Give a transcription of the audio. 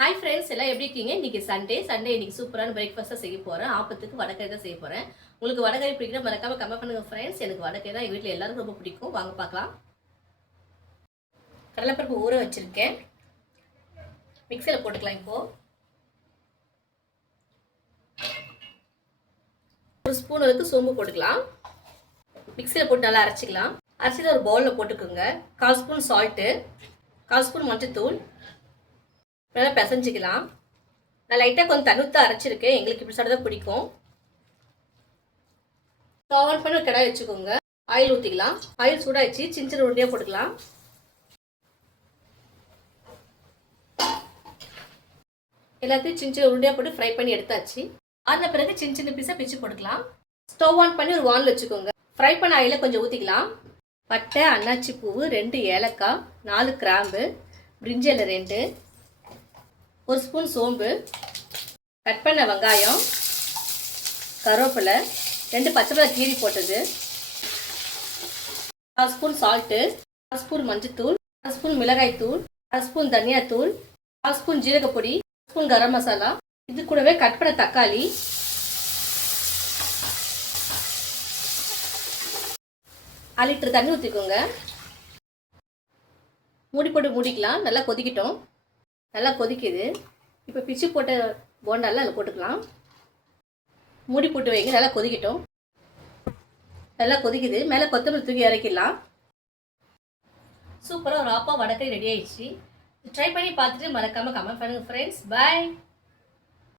Hi friends, எல்லாம் எப்படி இருக்கீங்க? இன்னைக்கு சண்டே இன்னைக்கு சூப்பரான பிரேக்ஃபாஸ்ட்டாக செய்ய போகிறேன். ஆப்பத்துக்கு வடகறி தான் செய்ய போகிறேன். உங்களுக்கு வடகறி பிடிக்கிற மறக்காம கமெண்ட் பண்ணுங்க ஃப்ரெண்ட்ஸ். எனக்கு வடகறி தான் எங்கள் வீட்டில் எல்லாருக்கும் ரொம்ப பிடிக்கும். வாங்க பார்க்கலாம். கடலைப்பருப்பு ஊற வச்சுருக்கேன். மிக்சியில் போட்டுக்கலாம். இப்போது ஒரு ஸ்பூன் வரைக்கும் சோம்பு போட்டுக்கலாம். மிக்சியில் போட்டு நல்லா அரைச்சிக்கலாம். அரைச்சிட்டு ஒரு பவுலில் போட்டுக்கோங்க. 1/4 ஸ்பூன் சால்ட்டு, 1/4 ஸ்பூன் மஞ்சத்தூள், நல்லா பிசைஞ்சிக்கலாம். நான் லைட்டாக கொஞ்சம் தண்ணி அரைச்சிருக்கேன். எங்களுக்கு இப்படி சாப்பிட தான் பிடிக்கும். ஸ்டவ் ஆன் பண்ணி ஒரு கடாய் வச்சுக்கோங்க. ஆயில் ஊற்றிக்கலாம். ஆயில் சூடாகிடுச்சு. சின்ன சின்ன உருண்டையாக போட்டுக்கலாம். எல்லாத்தையும் சின்ன சின்ன உருண்டையாக போட்டு ஃப்ரை பண்ணி எடுத்தாச்சு. ஆன பிறகு சின்ன சின்ன பீஸாக பிச்சு போட்டுக்கலாம். ஸ்டவ் ஆன் பண்ணி ஒரு வானல் வச்சுக்கோங்க. ஃப்ரை பண்ண ஆயில கொஞ்சம் ஊற்றிக்கலாம். பட்டை, அன்னாச்சி பூவு, 2 ஏலக்காய், 4 கிராம்பு, பிரிஞ்சி இலை 2, 1 ஸ்பூன் சோம்பு, கட் பண்ண வெங்காயம், கருவேப்பிலை, 2 பச்சை மிளகாய் கீரி போட்டது, 1/2 ஸ்பூன் சால்ட்டு, 1/2 ஸ்பூன் மஞ்சத்தூள், 1/2 ஸ்பூன் மிளகாய்த்தூள், 1/2 ஸ்பூன் தனியாத்தூள், 1/2 ஸ்பூன் ஜீரகப்பொடி, 1 ஸ்பூன் கரம் மசாலா. இது கூடவே கட் பண்ண தக்காளி, 1 லிட்டர் தண்ணி ஊற்றிக்கோங்க. மூடி போட்டு மூடிக்கலாம். நல்லா கொதிக்கிட்டோம். நல்லா கொதிக்குது. இப்போ பிச்சு போட்ட போண்டாலாம் அதில் போட்டுக்கலாம். மூடி போட்டு வைங்க. நல்லா கொதிக்கிட்டோம். நல்லா கொதிக்குது. மேலே கொத்தமல்லி தூக்கி இறக்கிடலாம். சூப்பராக ஒரு ஆப்பா வடகறி ரெடி ஆயிடுச்சு. ட்ரை பண்ணி பார்த்துட்டு மறக்காமல் கமெண்ட் பண்ணுங்கள் ஃப்ரெண்ட்ஸ். பாய்.